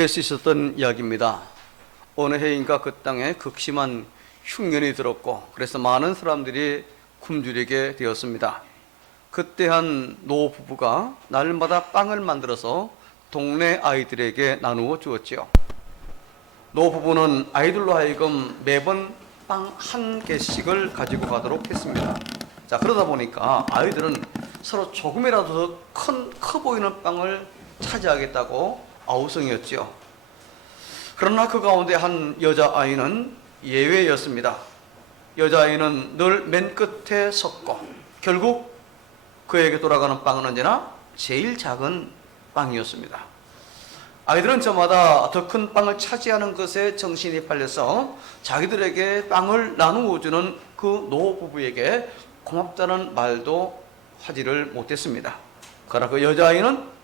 할 수 있었던 이야기입니다. 어느 해인가 그 땅에 극심한 흉년이 들었고 그래서 많은 사람들이 굶주리게 되었습니다. 그때 한 노 부부가 날마다 빵을 만들어서 동네 아이들에게 나누어 주었지요. 노 부부는 아이들로 하여금 매번 빵 한 개씩을 가지고 가도록 했습니다. 자, 그러다 보니까 아이들은 서로 조금이라도 더 커 보이는 빵을 차지하겠다고 아우성이었지요. 그러나 그 가운데 한 여자아이는 예외였습니다. 여자아이는 늘 맨 끝에 섰고 결국 그에게 돌아가는 빵은 언제나 제일 작은 빵이었습니다. 아이들은 저마다 더 큰 빵을 차지하는 것에 정신이 팔려서 자기들에게 빵을 나누어 주는 그 노부부에게 고맙다는 말도 하지를 못했습니다. 그러나 그 여자아이는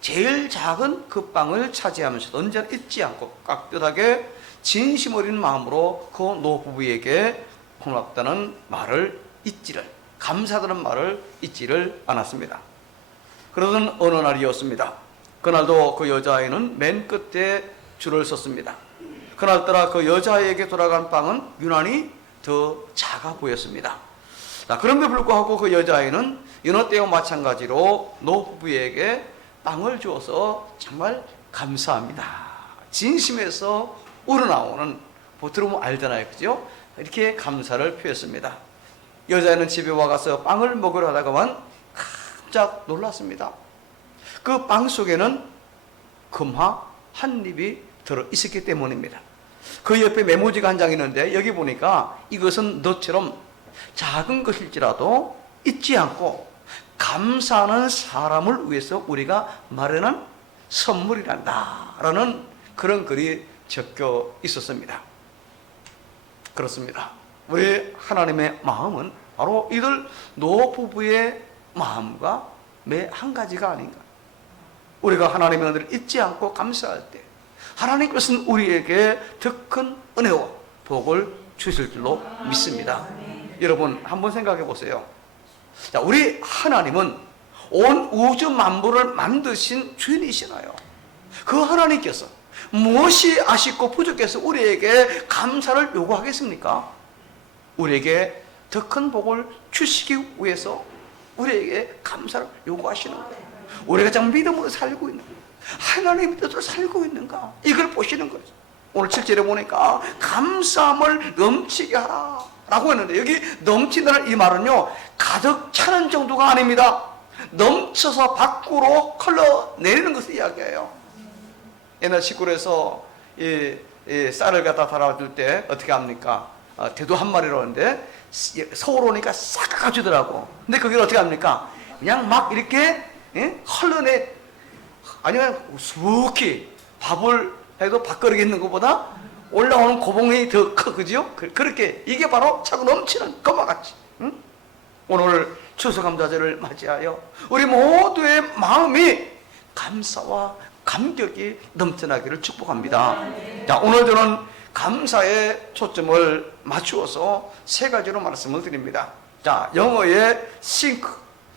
제일 작은 그 빵을 차지하면서도 언제나 잊지 않고 깍듯하게 진심 어린 마음으로 그 노부부에게 고맙다는 말을 감사하다는 말을 잊지를 않았습니다. 그러던 어느 날이었습니다. 그날도 그 여자아이는 맨 끝에 줄을 섰습니다. 그날따라 그 여자아이에게 돌아간 빵은 유난히 더 작아 보였습니다. 그런데 불구하고 그 여자아이는 여느 때와 마찬가지로 노부부에게 빵을 주어서 정말 감사합니다, 진심에서 우러나오는, 들으면 알잖아요, 그죠? 이렇게 감사를 표했습니다. 여자애는 집에 와가서 빵을 먹으려 하다가만 깜짝 놀랐습니다. 그 빵 속에는 금화 한 입이 들어 있었기 때문입니다. 그 옆에 메모지가 한 장 있는데 여기 보니까 이것은 너처럼 작은 것일지라도 잊지 않고 감사하는 사람을 위해서 우리가 마련한 선물이란다 라는 그런 글이 적혀 있었습니다. 그렇습니다. 우리 하나님의 마음은 바로 이들 노부부의 마음과 매 한 가지가 아닌가. 우리가 하나님의 은혜를 잊지 않고 감사할 때 하나님께서는 우리에게 더 큰 은혜와 복을 주실 줄로 믿습니다. 여러분 한번 생각해 보세요. 자, 우리 하나님은 온 우주 만물을 만드신 주인이시나요? 그 하나님께서 무엇이 아쉽고 부족해서 우리에게 감사를 요구하겠습니까? 우리에게 더 큰 복을 주시기 위해서 우리에게 감사를 요구하시는 거예요. 우리가 참 믿음으로 살고 있는 거예요. 하나님의 뜻으로 살고 있는가? 이걸 보시는 거죠. 오늘 7절에 보니까 감사함을 넘치게 하라 라고 했는데 여기 넘치는 이 말은요 가득 차는 정도가 아닙니다. 넘쳐서 밖으로 흘러내리는 것을 이야기해요. 옛날 시골에서 이 쌀을 갖다 달아줄 때 어떻게 합니까? 대두 한 마리로 하는데 서울 오니까 싹 가주더라고. 근데 그걸 어떻게 합니까? 그냥 막 이렇게 아니면 수북히 밥을 해도 밥그릇에 있는 것보다 올라오는 고봉이 더 커, 그죠? 그렇게 이게 바로 차고 넘치는 것과 같이. 응? 오늘 추수감사절을 맞이하여 우리 모두의 마음이 감사와 감격이 넘쳐나기를 축복합니다. 자, 오늘 저는 감사에 초점을 맞추어서 세 가지로 말씀을 드립니다. 자, 영어의 think,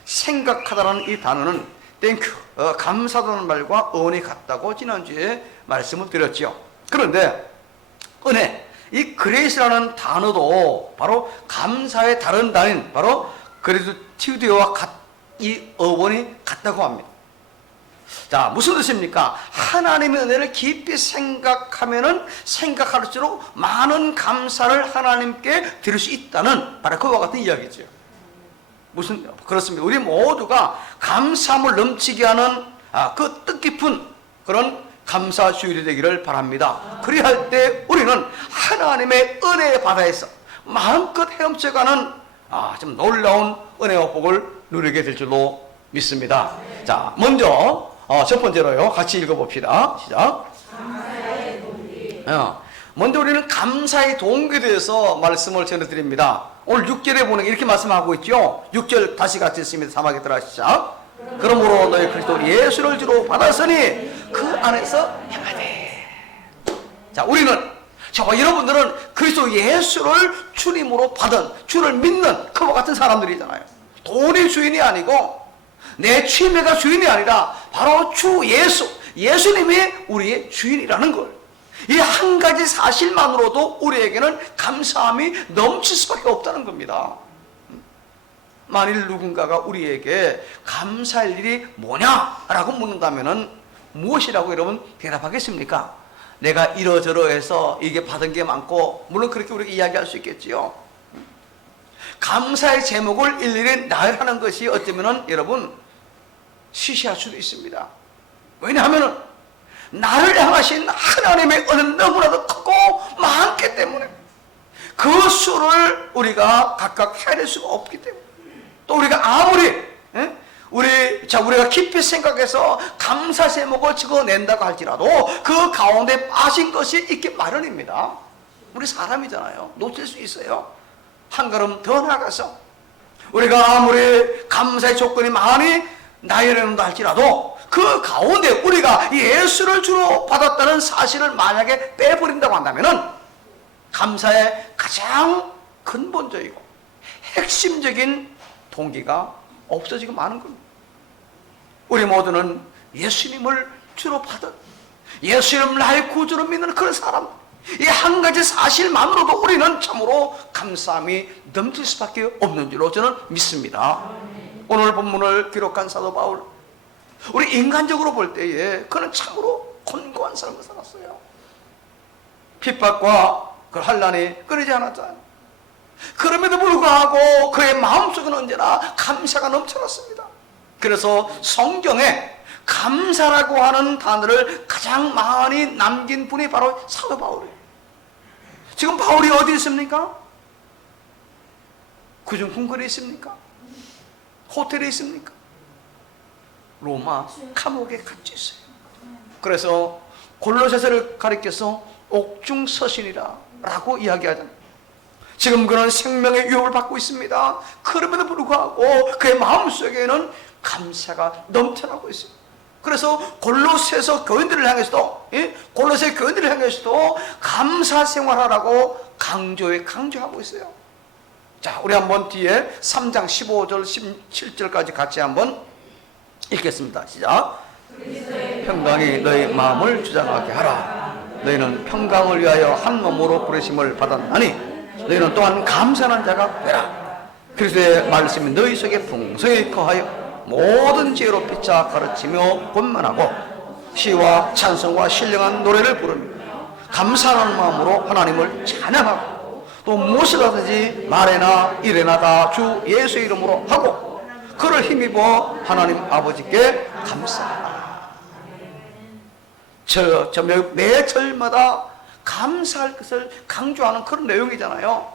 생각하다라는 이 단어는 thank, 감사하다는 말과 어원이 같다고 지난주에 말씀을 드렸죠. 그런데 은혜, 이 그레이스라는 단어도 바로 감사의 다른 단어인 바로 그레이티튜드와 이 어원이 같다고 합니다. 자, 무슨 뜻입니까? 하나님의 은혜를 깊이 생각하면은 생각할수록 많은 감사를 하나님께 드릴 수 있다는 바로 그와 같은 이야기죠. 그렇습니다. 우리 모두가 감사함을 넘치게 하는 그 뜻깊은 그런 감사 주일이 되기를 바랍니다. 그리할 때 우리는 하나님의 은혜의 바다에서 마음껏 헤엄쳐가는 좀 놀라운 은혜와 복을 누리게 될 줄로 믿습니다. 자, 먼저 첫 번째로요, 같이 읽어봅시다. 시작. 감사의 동기. 먼저 우리는 감사의 동기에 대해서 말씀을 전해드립니다. 오늘 6절에 보니까 이렇게 말씀하고 있죠. 6절 다시 같이 읽습니다. 사막에 들어가시죠. 그러므로 너희 그리스도 예수를 주로 받았으니 그 안에서 행하되. 자, 우리는, 저와 여러분들은 그리스도 예수를 주님으로 받은, 주를 믿는 그와 같은 사람들이잖아요. 돈이 주인이 아니고 내 취미가 주인이 아니라 바로 주 예수, 예수님이 우리의 주인이라는 걸. 이 한 가지 사실만으로도 우리에게는 감사함이 넘칠 수밖에 없다는 겁니다. 만일 누군가가 우리에게 감사할 일이 뭐냐라고 묻는다면 무엇이라고 여러분 대답하겠습니까? 내가 이러저러해서 이게 받은 게 많고, 물론 그렇게 우리가 이야기할 수 있겠지요. 감사의 제목을 일일이 나열하는 것이 어쩌면 여러분 시시할 수도 있습니다. 왜냐하면 나를 향하신 하나님의 은혜는 너무나도 크고 많기 때문에 그 수를 우리가 각각 헤아릴 수가 없기 때문에, 또 우리가 아무리 우리가 깊이 생각해서 감사 제목을 적어낸다고 할지라도 그 가운데 빠진 것이 있기 마련입니다. 우리 사람이잖아요. 놓칠 수 있어요. 한 걸음 더 나가서 우리가 아무리 감사의 조건이 많이 나열해놓는다 할지라도 그 가운데 우리가 예수를 주로 받았다는 사실을 만약에 빼버린다고 한다면 감사의 가장 근본적이고 핵심적인 동기가 없어지고 마는 겁니다. 우리 모두는 예수님을 주로 받은, 예수님을 나의 구주로 믿는 그런 사람, 이 한 가지 사실만으로도 우리는 참으로 감사함이 넘칠 수밖에 없는 줄로 저는 믿습니다. 오늘 본문을 기록한 사도 바울, 우리 인간적으로 볼 때에 그는 참으로 곤고한 삶을 살았어요. 핍박과 그 환난이 끊이지 않았잖아요. 그럼에도 불구하고 그의 마음속에는 언제나 감사가 넘쳐났습니다. 그래서 성경에 감사라고 하는 단어를 가장 많이 남긴 분이 바로 사도 바울이에요. 지금 바울이 어디 있습니까? 구중궁궐에 있습니까? 호텔에 있습니까? 로마 감옥에 갇혀 있어요. 그래서 골로새서를 가리켜서 옥중서신이라 라고 이야기하잖아요. 지금 그는 생명의 유혹을 받고 있습니다. 그럼에도 불구하고 그의 마음속에는 감사가 넘쳐나고 있습니다. 그래서 골로새서 교인들을 향해서도, 골로새 교인들을 향해서도 감사 생활하라고 강조하고 있어요. 자, 우리 한번 뒤에 3장 15절 17절까지 같이 한번 읽겠습니다. 시작. 평강이 너희 마음을 주장하게 하라. 너희는 평강을 위하여 한 몸으로 부르심을 받았나니 너희는 또한 감사하는 자가 되라. 그리스도의 말씀이 너희 속에 풍성히 거하여 모든 지혜로 피차 가르치며 권면하고 시와 찬송과 신령한 노래를 부르며 감사하는 마음으로 하나님을 찬양하고 또 무엇을 하든지 말에나 일에나 다 주 예수의 이름으로 하고 그를 힘입어 하나님 아버지께 감사하라. 매 절마다 감사할 것을 강조하는 그런 내용이잖아요.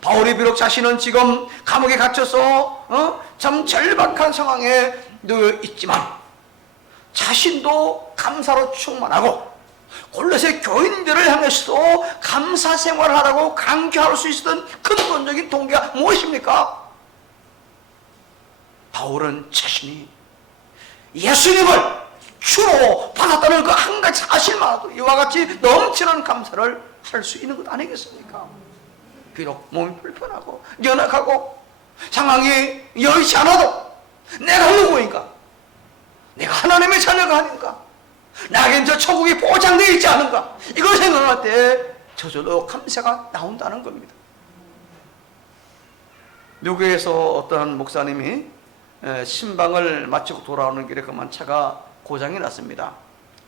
바울이 비록 자신은 지금 감옥에 갇혀서 참 절박한 상황에 놓여 있지만 자신도 감사로 충만하고 골로새 교인들을 향해서도 감사 생활을 하라고 강조할 수 있었던 근본적인 동기가 무엇입니까? 바울은 자신이 예수님을 주로 받았다는 그 한 가지 사실만으로도 이와 같이 넘치는 감사를 할 수 있는 것 아니겠습니까? 비록 몸이 불편하고 연약하고 상황이 여의치 않아도 내가 누구인가? 내가 하나님의 자녀가 아닌가? 나에겐 저 천국이 보장되어 있지 않은가? 이걸 생각할 때 저절로 감사가 나온다는 겁니다. 미국에서 어떠한 목사님이 신방을 마치고 돌아오는 길에 그만 차가 고장이 났습니다.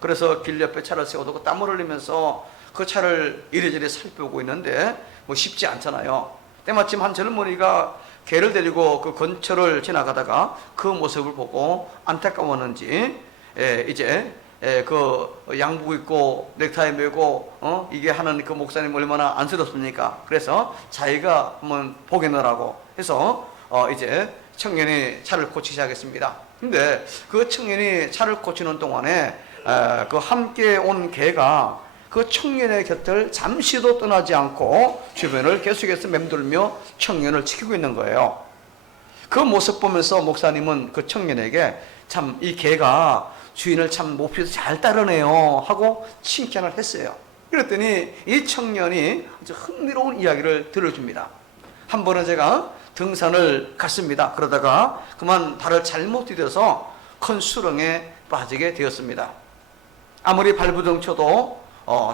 그래서 길 옆에 차를 세워두고 땀을 흘리면서 그 차를 이리저리 살펴보고 있는데 뭐 쉽지 않잖아요. 때마침 한 젊은이가 개를 데리고 그 근처를 지나가다가 그 모습을 보고 안타까웠는지 이제 그 양복 입고 넥타이 메고 이게 하는 그 목사님 얼마나 안쓰럽습니까? 그래서 자기가 한번 보겠노라고 해서 이제 청년이 차를 고치기 시작했습니다. 근데 그 청년이 차를 고치는 동안에 그 함께 온 개가 그 청년의 곁을 잠시도 떠나지 않고 주변을 계속해서 맴돌며 청년을 지키고 있는 거예요. 그 모습 보면서 목사님은 그 청년에게 참 이 개가 주인을 참 몹시 잘 따르네요 하고 칭찬을 했어요. 그랬더니 이 청년이 아주 흥미로운 이야기를 들려줍니다. 한 번은 제가 등산을 갔습니다. 그러다가 그만 발을 잘못 디뎌서 큰 수렁에 빠지게 되었습니다. 아무리 발부둥쳐도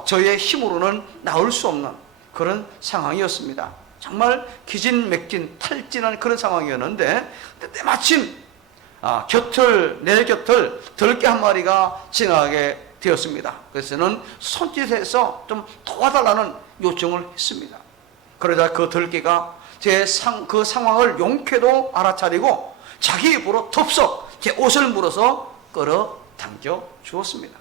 저의 힘으로는 나올 수 없는 그런 상황이었습니다. 정말 기진맥진 탈진한 그런 상황이었는데 때마침 내 곁을 들개 한 마리가 지나가게 되었습니다. 그래서 저는 손짓해서 좀 도와달라는 요청을 했습니다. 그러자 그 들개가 그 상황을 용케도 알아차리고 자기 입으로 덥석 제 옷을 물어서 끌어당겨 주었습니다.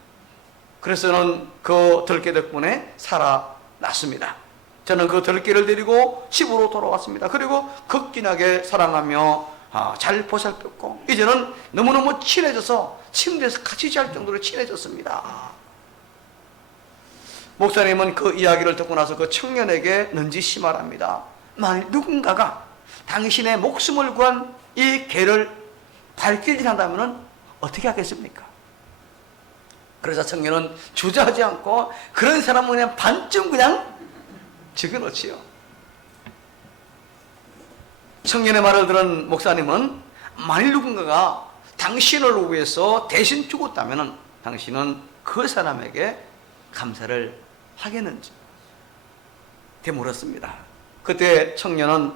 그래서 저는 그 들개 덕분에 살아났습니다. 저는 그 들개를 데리고 집으로 돌아왔습니다. 그리고 극진하게 사랑하며 잘 보살폈고 이제는 너무너무 친해져서 침대에서 같이 잘 정도로 친해졌습니다. 목사님은 그 이야기를 듣고 나서 그 청년에게 넌지시 말합니다. 만일 누군가가 당신의 목숨을 구한 이 개를 발길질한다면 어떻게 하겠습니까? 그러자 청년은 주저하지 않고 그런 사람은 그냥 반쯤 그냥 죽여놓지요. 청년의 말을 들은 목사님은 만일 누군가가 당신을 위해서 대신 죽었다면 당신은 그 사람에게 감사를 하겠는지 되물었습니다. 그때 청년은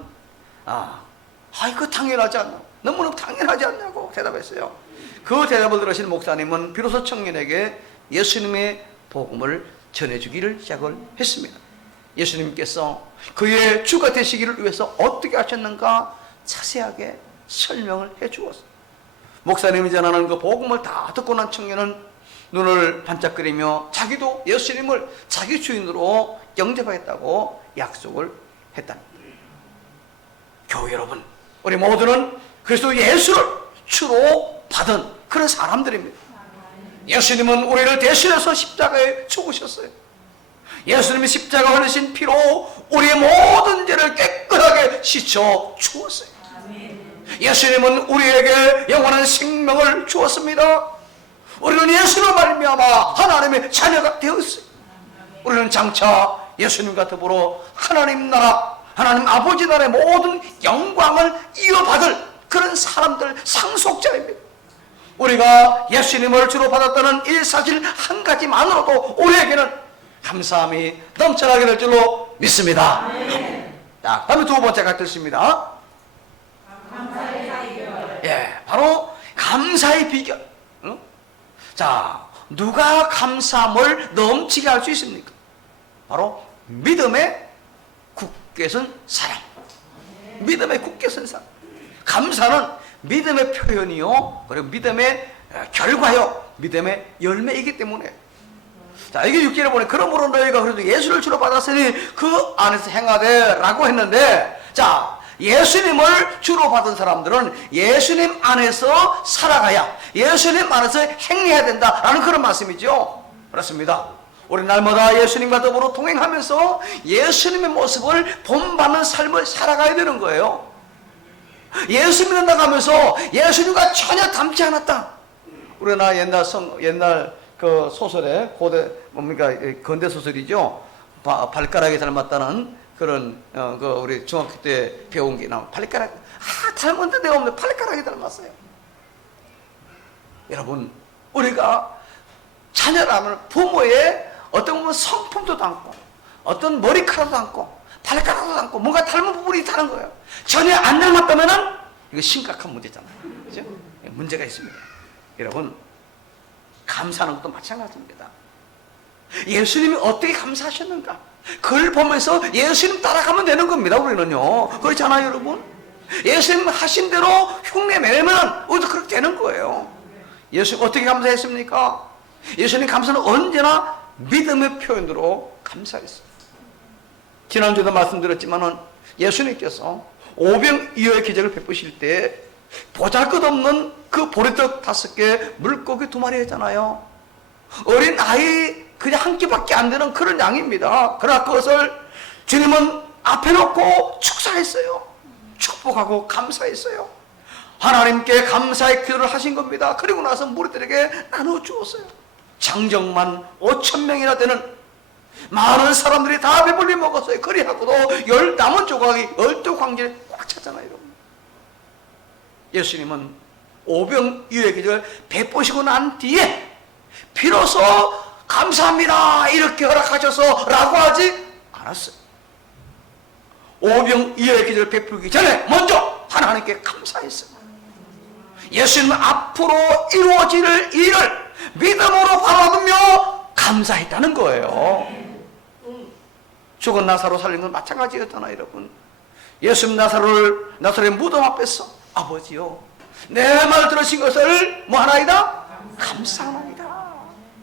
이거 당연하지 않나? 너무너무 당연하지 않냐고 대답했어요. 그 대답을 들으신 목사님은 비로소 청년에게 예수님의 복음을 전해주기를 시작을 했습니다. 예수님께서 그의 주가 되시기를 위해서 어떻게 하셨는가 자세하게 설명을 해 주었어요. 목사님이 전하는 그 복음을 다 듣고 난 청년은 눈을 반짝거리며 자기도 예수님을 자기 주인으로 영접하겠다고 약속을 했답니다. 교회 여러분, 우리 모두는 그리스도 예수를 주로 받은 그런 사람들입니다. 예수님은 우리를 대신해서 십자가에 죽으셨어요. 예수님이 십자가 흘리신 피로 우리의 모든 죄를 깨끗하게 씻어 주었어요. 예수님은 우리에게 영원한 생명을 주었습니다. 우리는 예수로 말미암아 하나님의 자녀가 되었어요. 우리는 장차 예수님과 더불어 하나님 나라, 하나님 아버지 나라의 모든 영광을 이어받을 그런 사람들, 상속자입니다. 우리가 예수님을 주로 받았다는 이 사실 한 가지만으로도 우리에게는 감사함이 넘쳐나게 될 줄로 믿습니다. 자, 다음에 두 번째 같습니다. 바로 감사의 비결. 자, 누가 감사함을 넘치게 할 수 있습니까? 바로 믿음의 굳게 선 사람. 믿음의 굳게 선 사람. 감사는 믿음의 표현이요, 그리고 믿음의 결과요, 믿음의 열매이기 때문에. 자, 이게 6절에 보니 그러므로 너희가 그래도 예수를 주로 받았으니 그 안에서 행하되 라고 했는데, 자, 예수님을 주로 받은 사람들은 예수님 안에서 살아가야, 예수님 안에서 행해야 된다라는 그런 말씀이죠. 그렇습니다. 우리 날마다 예수님과 더불어 동행하면서 예수님의 모습을 본받는 삶을 살아가야 되는 거예요. 예수 믿는다고 하면서 예수님과 전혀 닮지 않았다. 우리나라 옛날 그 소설에 고대 근대 소설이죠. 발가락이 닮았다는 그런 그 우리 중학교 때 배운 게 나와. 발가락 닮았는데 내가 없는데 발가락이 닮았어요. 여러분, 우리가 자녀라면 부모의 어떤 보면 성품도 닮고 어떤 머리카락도 닮고 발가락도 닮고 뭔가 닮은 부분이 있다는 거예요. 전혀 안 닮았다면은 이거 심각한 문제잖아요. 그죠? 문제가 있습니다. 여러분, 감사하는 것도 마찬가지입니다. 예수님이 어떻게 감사하셨는가? 그걸 보면서 예수님 따라가면 되는 겁니다. 우리는요. 그렇지 않아요, 여러분? 예수님 하신 대로 흉내 내면 우리도 그렇게 되는 거예요. 예수님 어떻게 감사했습니까? 예수님 감사는 언제나 믿음의 표현으로 감사했어요. 지난주에도 말씀드렸지만은 예수님께서 오병이어의 기적을 베푸실 때 보잘것없는 그 보리떡 5개, 물고기 2마리 했잖아요. 어린 아이 그냥 한 끼밖에 안 되는 그런 양입니다. 그러나 그것을 주님은 앞에 놓고 축사했어요. 축복하고 감사했어요. 하나님께 감사의 기도를 하신 겁니다. 그리고 나서 무리들에게 나눠 주었어요. 장정만 5,000명이나 되는 많은 사람들이 다 배불리 먹었어요. 그리하고도 남은 조각이 12광질에 꽉 찼잖아요. 여러분. 예수님은 오병이어의 기적을 베푸시고 난 뒤에 비로소 감사합니다 이렇게 허락하셔서 라고 하지 않았어요. 오병이어의 기적을 베풀기 전에 먼저 하나님께 감사했어요. 예수님은 앞으로 이루어질 일을 믿음으로 바라보며 감사했다는 거예요. 죽은 나사로 살린 건 마찬가지였잖아요, 여러분. 예수님 나사로의 무덤 앞에서 아버지요, 내 말 들으신 것을 뭐 하나이다? 감사합니다.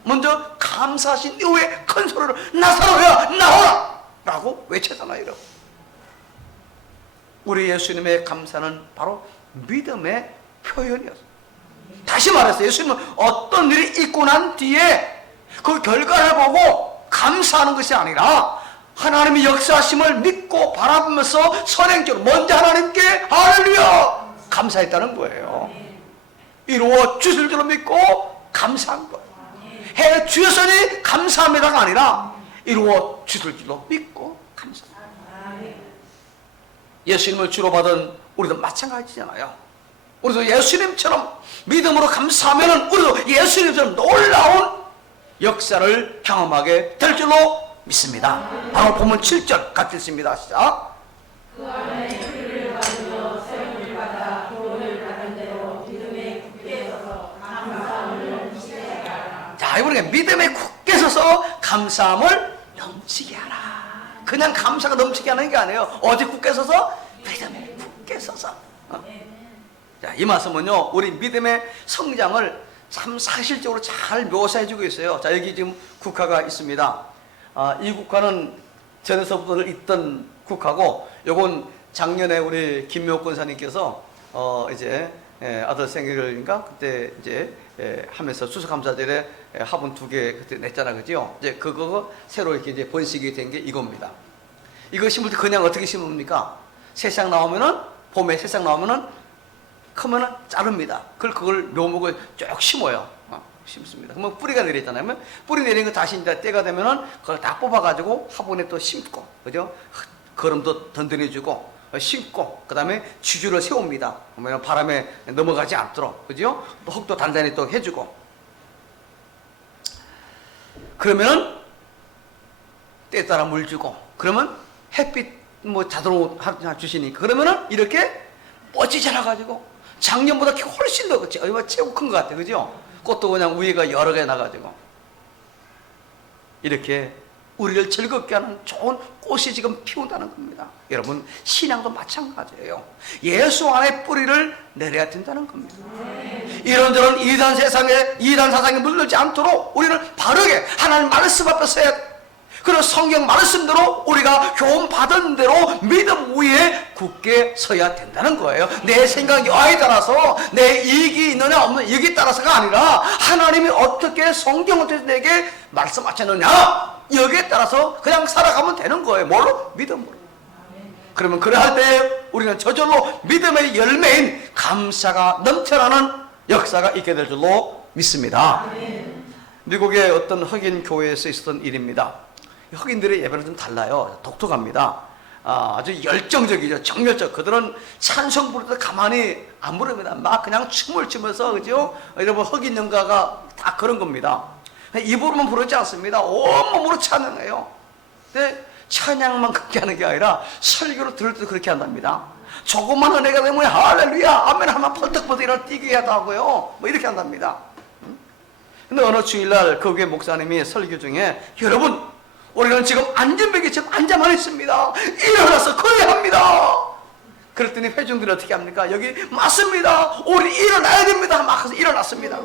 먼저 감사하신 이후에 큰 소리로 나사로야 나오라! 라고 외쳤잖아요, 여러분. 우리 예수님의 감사는 바로 믿음의 표현이었어요. 다시 말해서 예수님은 어떤 일이 있고 난 뒤에 그 결과를 보고 감사하는 것이 아니라 하나님의 역사하심을 믿고 바라보면서 선행적으로 먼저 하나님께 할렐루야 감사했다는 거예요. 이루어 주실 줄로 믿고 감사한 거예요. 해 주셨으니 감사합니다가 아니라 이루어 주실 줄로 믿고 감사합니다. 예수님을 주로 받은 우리도 마찬가지잖아요. 우리도 예수님처럼 믿음으로 감사하면 우리도 예수님처럼 놀라운 역사를 경험하게 될 줄로 믿습니다. 바로 본문 7절 같이 읽습니다. 시작. 그 안에 우리를 받으며 세움을 받아 구원을 받은 대로 믿음에 굳게 서서 감사함을 넘치게 하라. 자, 이번에 믿음에 굳게 서서 감사함을 넘치게 하라. 그냥 감사가 넘치게 하는 게 아니에요. 어디 굳게 서서? 믿음에 굳게 서서. 자, 이 말씀은요, 우리 믿음의 성장을 참 사실적으로 잘 묘사해주고 있어요. 자, 여기 지금 국화가 있습니다. 이 국화는 전에서부터 있던 국화고, 요건 작년에 우리 김묘 권사님께서 이제 아들 생일인가 그때 이제 하면서 추수감사절에 화분 2개 그때 냈잖아, 그죠? 이제 그거 새로 이렇게 이제 번식이 된 게 이겁니다. 이거 심을 때 그냥 어떻게 심습니까? 새싹 나오면은, 봄에 새싹 나오면은 크면은 자릅니다. 그걸 묘목을 쭉 심어요. 심습니다. 그러면 뿌리가 내렸잖아요. 뿌리 내린 거 다시 이제 때가 되면은 그걸 다 뽑아가지고 화분에 또 심고, 그죠? 거름도 던던해주고, 심고, 그 다음에 지주를 세웁니다. 그러면 바람에 넘어가지 않도록, 그죠? 또 흙도 단단히 또 해주고. 그러면은 때에 따라 물 주고, 그러면 햇빛 뭐 자동으로 주시니까, 그러면은 이렇게 멋지 자라가지고 작년보다 훨씬 더 최고 큰 것 같아, 그죠? 꽃도 그냥 위에가 여러 개 나가지고 이렇게 우리를 즐겁게 하는 좋은 꽃이 지금 피운다는 겁니다. 여러분, 신앙도 마찬가지예요. 예수 안에 뿌리를 내려야 된다는 겁니다. 이런저런 이단 사상에 물들지 않도록 우리는 바르게 하나님 말씀 앞에 서야 돼. 그런 성경 말씀대로 우리가 교훈 받은 대로 믿음 위에 굳게 서야 된다는 거예요. 내 생각 여하에 따라서, 내 이익이 있느냐 없느냐 여기에 따라서가 아니라 하나님이 어떻게 성경을 통해서 내게 말씀하셨느냐 여기에 따라서 그냥 살아가면 되는 거예요. 뭘로? 믿음으로. 그러면 그래할 때 우리는 저절로 믿음의 열매인 감사가 넘쳐나는 역사가 있게 될 줄로 믿습니다. 미국의 어떤 흑인 교회에서 있었던 일입니다. 흑인들의 예배는 좀 달라요. 독특합니다. 아주 열정적이죠. 정열적. 그들은 찬송 부를 때 가만히 안 부릅니다. 막 그냥 춤을 추면서, 그죠? 여러분, 흑인 연가가 다 그런 겁니다. 입으로만 부르지 않습니다. 온몸으로 찬양해요. 근데 찬양만 그렇게 하는 게 아니라 설교를 들을 때도 그렇게 한답니다. 조그만 은혜가 되면 할렐루야, 아멘 하면 펄떡펄떡 일어나 뛰게 하다고요. 뭐 이렇게 한답니다. 근데 어느 주일날 그 교회 목사님이 설교 중에, 여러분, 우리는 지금 안전벨기처럼 앉아만 있습니다. 일어나서 거해야 합니다. 그랬더니 회중들이 어떻게 합니까? 여기 맞습니다. 우리 일어나야 됩니다. 막 일어났습니다.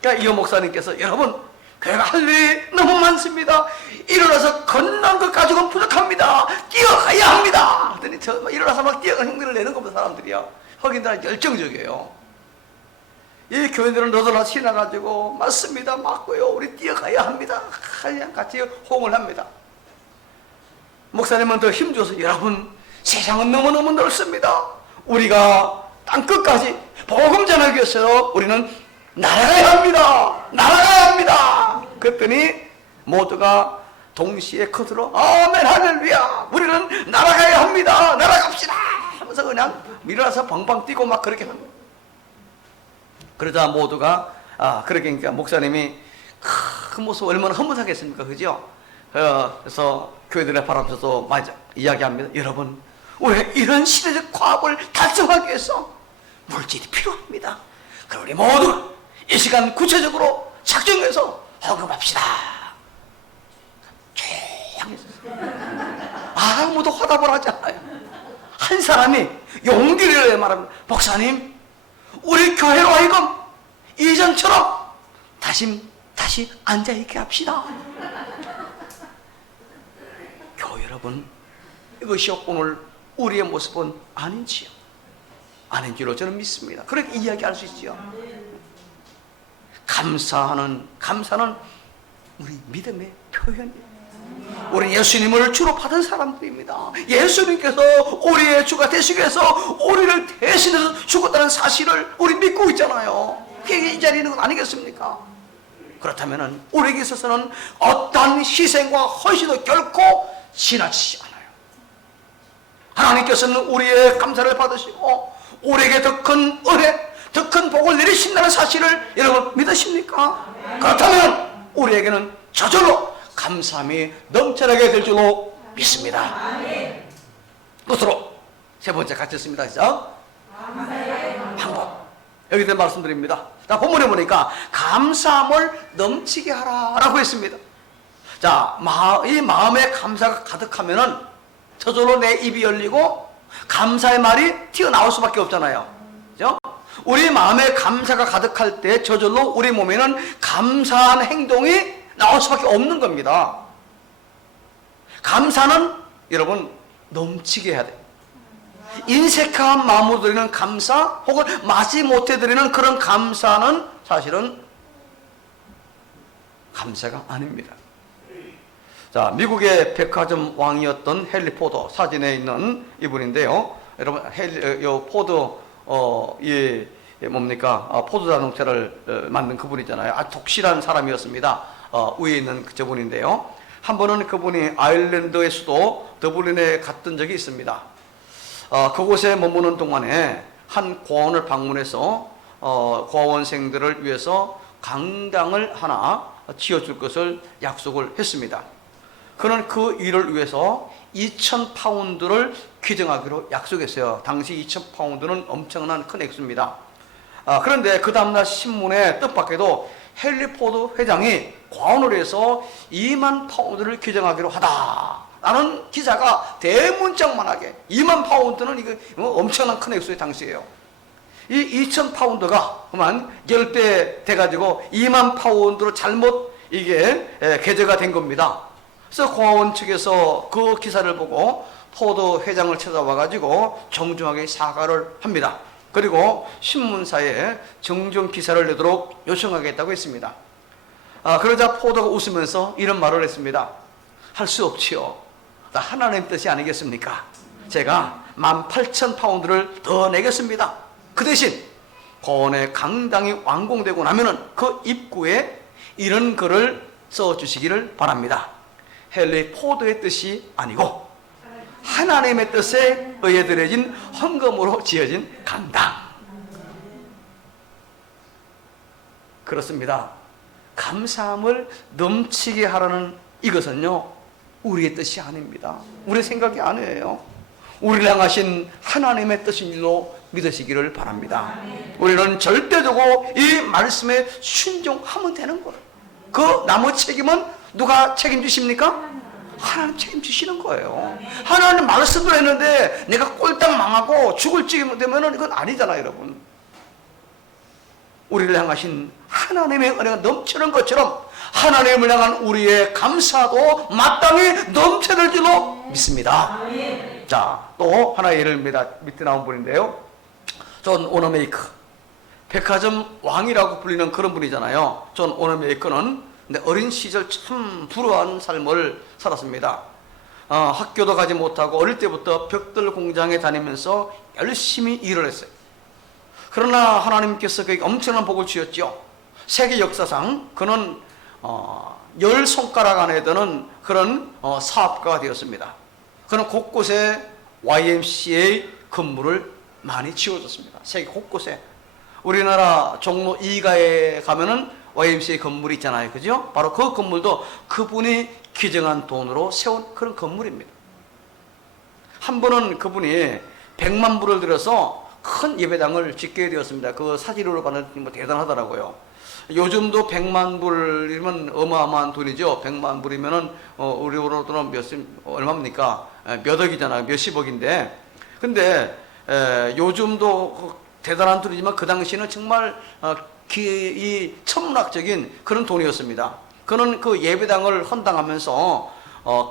그러니까 이 목사님께서, 여러분, 교회가 할 일이 너무 많습니다. 일어나서 걷는 것 가지고는 부족합니다. 뛰어가야 합니다. 그랬더니 저 일어나서 막 뛰어가는 흉내를 내는 겁니다. 사람들이요. 흑인들은 열정적이에요. 이 교인들은 너덜나 신나가지고 맞습니다, 맞고요, 우리 뛰어가야 합니다. 그냥 같이 호응을 합니다. 목사님은 더 힘줘서, 여러분, 세상은 너무너무 넓습니다. 우리가 땅끝까지 복음 전하기 위해서 우리는 날아가야 합니다. 날아가야 합니다. 그랬더니 모두가 동시에 커들어 아멘 할렐루야, 우리는 날아가야 합니다. 날아갑시다 하면서 그냥 일어나서 방방 뛰고 막 그렇게 합니다. 그러자 모두가 그러니까 목사님이 그 모습 얼마나 흐뭇하겠습니까? 그죠? 그래서 교회들의 바람에서도 맞아 이야기합니다. 여러분, 우리 이런 시대적 과학을 달성하기 위해서 물질이 필요합니다. 그럼 우리 모두 이 시간 구체적으로 작정해서 헌금합시다. 조용히 아무도 화답을 하지 않아요. 한 사람이 용기를 내 말합니다. 목사님, 우리 교회로 하여금 이전처럼 다시 앉아있게 합시다. 교회 여러분, 이것이 오늘 우리의 모습은 아닌지요? 아닌 줄로 저는 믿습니다. 그렇게 이야기할 수 있지요. 감사는 우리 믿음의 표현이에요. 우리는 예수님을 주로 받은 사람들입니다. 예수님께서 우리의 주가 되시기 위해서 우리를 대신해서 죽었다는 사실을 우리 믿고 있잖아요. 그게 이 자리에 있는 것 아니겠습니까? 그렇다면 우리에게 있어서는 어떠한 희생과 헌신도 결코 지나치지 않아요. 하나님께서는 우리의 감사를 받으시고 우리에게 더 큰 은혜, 더 큰 복을 내리신다는 사실을 여러분 믿으십니까? 그렇다면 우리에게는 저절로 감사함이 넘쳐나게 될 줄로 믿습니다. 끝으로 세 번째 같이 했습니다. 그죠? 방법. 여기서 말씀드립니다. 자, 본문에 보니까 감사함을 넘치게 하라라고 했습니다. 자, 이 마음에 감사가 가득하면은 저절로 내 입이 열리고 감사의 말이 튀어나올 수밖에 없잖아요. 그죠? 우리 마음에 감사가 가득할 때 저절로 우리 몸에는 감사한 행동이 나올 수밖에 없는 겁니다. 감사는 여러분 넘치게 해야 돼요. 인색한 마음으로 드리는 감사 혹은 마지 못해 드리는 그런 감사는 사실은 감사가 아닙니다. 자, 미국의 백화점 왕이었던 헨리 포드, 사진에 있는 이분인데요. 여러분, 포드, 포드 자동차를 만든 그분이잖아요. 아주 독실한 사람이었습니다. 위에 있는 저분인데요. 한 번은 그분이 아일랜드의 수도 더블린에 갔던 적이 있습니다. 그곳에 머무는 동안에 한 고아원을 방문해서 고아원생들을 위해서 강당을 하나 지어줄 것을 약속을 했습니다. 그는 그 일을 위해서 2,000파운드를 기증하기로 약속했어요. 당시 2,000파운드는 엄청난 큰 액수입니다. 그런데 그 다음날 신문에 뜻밖에도 헨리 포드 회장이 고아원을 해서 2만 파운드를 기증하기로 하다 라는 기사가 대문짝만하게, 2만 파운드는 이거 엄청난 큰 액수의 당시예요. 이 2,000파운드가 그만 10배 돼가지고 2만 파운드로 잘못 이게 계제가 된 겁니다. 그래서 고아원 측에서 그 기사를 보고 포드 회장을 찾아와가지고 정중하게 사과를 합니다. 그리고 신문사에 정정 기사를 내도록 요청하겠다고 했습니다. 그러자 포드가 웃으면서 이런 말을 했습니다. 할 수 없지요. 하나님 뜻이 아니겠습니까? 제가 18,000파운드를 더 내겠습니다. 그 대신 고원의 강당이 완공되고 나면은 그 입구에 이런 글을 써주시기를 바랍니다. 헨리 포드의 뜻이 아니고 하나님의 뜻에 의해 드려진 헌금으로 지어진 강당. 그렇습니다. 감사함을 넘치게 하라는 이것은요, 우리의 뜻이 아닙니다. 우리의 생각이 아니에요. 우리를 향하신 하나님의 뜻인 줄로 믿으시기를 바랍니다. 우리는 절대적으로 이 말씀에 순종하면 되는 거예요. 그 나머지 책임은 누가 책임지십니까? 하나님 책임지시는 거예요. 하나님 말씀도 했는데 내가 꼴딱 망하고 죽을 찌게 되면 이건 아니잖아요, 여러분. 우리를 향하신 하나님의 은혜가 넘치는 것처럼 하나님을 향한 우리의 감사도 마땅히 넘쳐날 줄로 믿습니다. 자, 또 하나의 예를 밑에 나온 분인데요. 존 워너메이커, 백화점 왕이라고 불리는 그런 분이잖아요. 존 워너메이커는 근데 어린 시절 참 불우한 삶을 살았습니다. 학교도 가지 못하고 어릴 때부터 벽돌 공장에 다니면서 열심히 일을 했어요. 그러나 하나님께서 그에게 엄청난 복을 주셨죠. 세계 역사상 그는 10손가락 안에 드는 그런 사업가가 되었습니다. 그는 곳곳에 YMCA 건물을 많이 지어줬습니다. 세계 곳곳에. 우리나라 종로 2가에 가면은 YMCA 건물이 있잖아요. 그죠? 바로 그 건물도 그분이 기증한 돈으로 세운 그런 건물입니다. 한 번은 그분이 100만 불을 들여서 큰 예배당을 짓게 되었습니다. 그 사진으로 봤는데 뭐 대단하더라고요. 요즘도 100만 불이면 어마어마한 돈이죠. 100만 불이면은 우리로 돈은 얼마입니까? 몇 억이잖아요. 몇십억인데. 근데 요즘도 대단한 돈이지만 그 당시는 정말 이 천문학적인 그런 돈이었습니다. 그는 그 예배당을 헌당하면서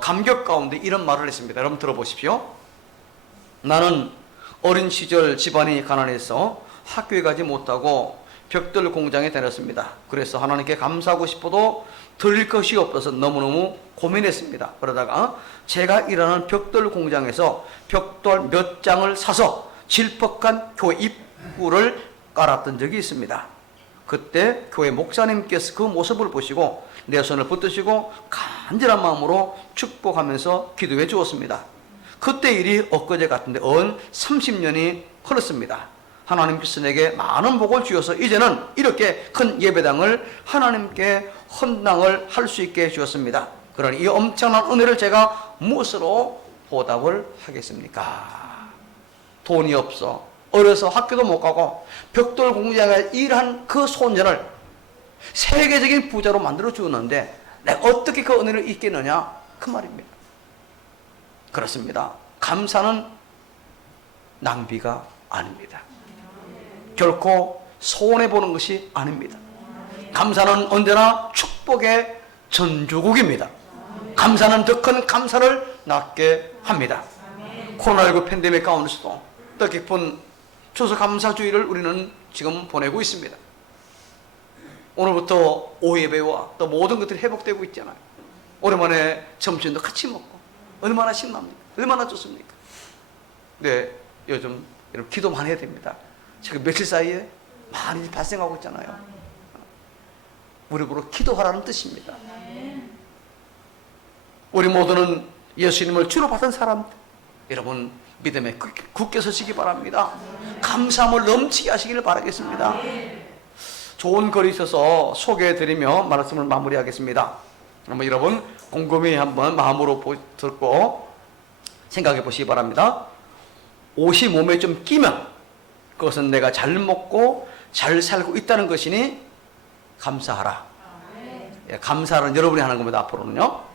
감격 가운데 이런 말을 했습니다. 여러분 들어보십시오. 나는 어린 시절 집안이 가난해서 학교에 가지 못하고 벽돌 공장에 다녔습니다. 그래서 하나님께 감사하고 싶어도 드릴 것이 없어서 너무너무 고민했습니다. 그러다가 제가 일하는 벽돌 공장에서 벽돌 몇 장을 사서 질퍽한 교회 입구를 깔았던 적이 있습니다. 그때 교회 목사님께서 그 모습을 보시고 내 손을 붙드시고 간절한 마음으로 축복하면서 기도해 주었습니다. 그때 일이 엊그제 같은데 언 30년이 흘렀습니다. 하나님께서 내게 많은 복을 주셔서 이제는 이렇게 큰 예배당을 하나님께 헌당을 할 수 있게 해주셨습니다. 그러니 이 엄청난 은혜를 제가 무엇으로 보답을 하겠습니까? 돈이 없어 어려서 학교도 못 가고 벽돌 공장에 일한 그 소년을 세계적인 부자로 만들어 주었는데 내가 어떻게 그 은혜를 잊겠느냐? 그 말입니다. 그렇습니다. 감사는 낭비가 아닙니다. 결코 손해보는 것이 아닙니다. 감사는 언제나 축복의 전주국입니다. 감사는 더 큰 감사를 낳게 합니다. 코로나19 팬데믹 가운데서도 뜻깊은 추수감사주의를 우리는 지금 보내고 있습니다. 오늘부터 오예배와 또 모든 것들이 회복되고 있잖아요. 오랜만에 점심도 같이 먹고 얼마나 신납니까? 얼마나 좋습니까? 네, 요즘 여러분 기도 많이 해야 됩니다. 지금 며칠 사이에 많이 발생하고 있잖아요. 무릎으로 기도하라는 뜻입니다. 우리 모두는 예수님을 주로 받은 사람들, 여러분 믿음에 굳게 서시기 바랍니다. 감사함을 넘치게 하시기를 바라겠습니다. 좋은 글이 있어서 소개해드리며 말씀을 마무리하겠습니다. 한번 여러분 곰곰이 한번 마음으로 듣고 생각해 보시기 바랍니다. 옷이 몸에 좀 끼면 그것은 내가 잘 먹고 잘 살고 있다는 것이니 감사하라. 예, 감사는 여러분이 하는 겁니다. 앞으로는요.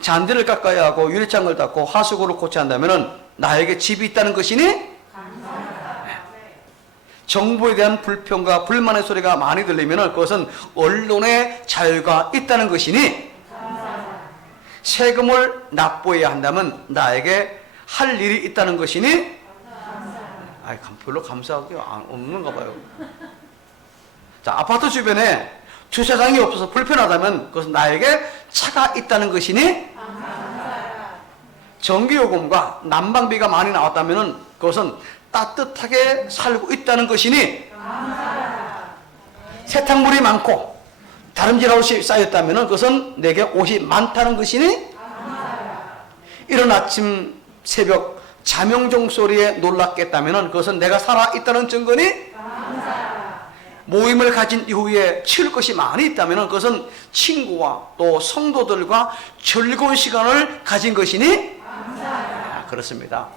잔디를 깎아야 하고 유리창을 닦고 하수구를 고쳐야 한다면 나에게 집이 있다는 것이니 감사하라. 정부에 대한 불평과 불만의 소리가 많이 들리면 그것은 언론의 자유가 있다는 것이니 감사하라. 세금을 납부해야 한다면 나에게 할 일이 있다는 것이니 감사하라. 별로 감사하게 없는가 봐요. 자, 아파트 주변에 주차장이 없어서 불편하다면 그것은 나에게 차가 있다는 것이니 감사하라. 전기요금과 난방비가 많이 나왔다면 그것은 따뜻하게 살고 있다는 것이니 감사하라. 세탁물이 많고 다림질 옷이 쌓였다면 그것은 내게 옷이 많다는 것이니 감사하라. 이른 아침 새벽 자명종 소리에 놀랐겠다면 그것은 내가 살아있다는 증거니 감사하라. 모임을 가진 이후에 치울 것이 많이 있다면 그것은 친구와 또 성도들과 즐거운 시간을 가진 것이니 감사하라. 그렇습니다.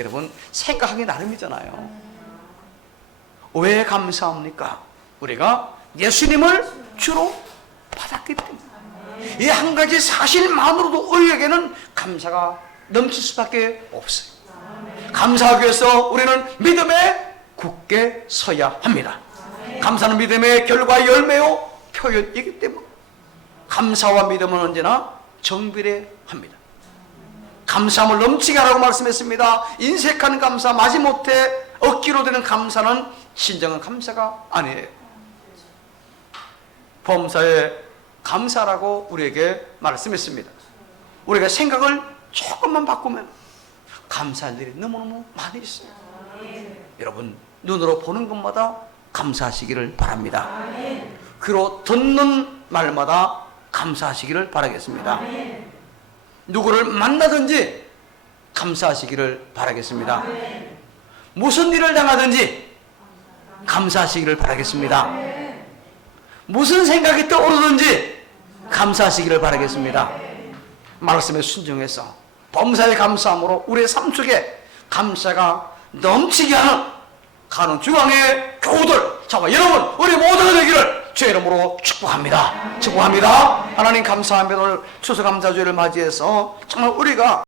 여러분 생각하기 나름이잖아요. 왜 감사합니까? 우리가 예수님을 주로 받았기 때문에 이 한 가지 사실만으로도 우리에게는 감사가 넘칠 수밖에 없어요. 감사하기 위해서 우리는 믿음에 굳게 서야 합니다. 감사는 믿음의 결과 열매요 표현이기 때문에 감사와 믿음은 언제나 정비례합니다. 감사함을 넘치게 하라고 말씀했습니다. 인색한 감사, 마지못해 억지로 되는 감사는 진정한 감사가 아니에요. 범사에 감사라고 우리에게 말씀했습니다. 우리가 생각을 조금만 바꾸면 감사할 일이 너무너무 많이 있어요. 여러분 눈으로 보는 것마다 감사하시기를 바랍니다. 귀로 듣는 말마다 감사하시기를 바라겠습니다. 누구를 만나든지 감사하시기를 바라겠습니다. 무슨 일을 당하든지 감사하시기를 바라겠습니다. 무슨 생각이 떠오르는지 감사하시기를 바라겠습니다. 말씀에 순종해서 범사에 감사함으로 우리의 삶 속에 감사가 넘치게 하는 가는 중앙의 교우들, 저와 여러분, 우리 모두가 되기를 주의 이름으로 축복합니다. 축복합니다. 하나님 감사합니다. 오늘 추수감사주의를 맞이해서 정말 우리가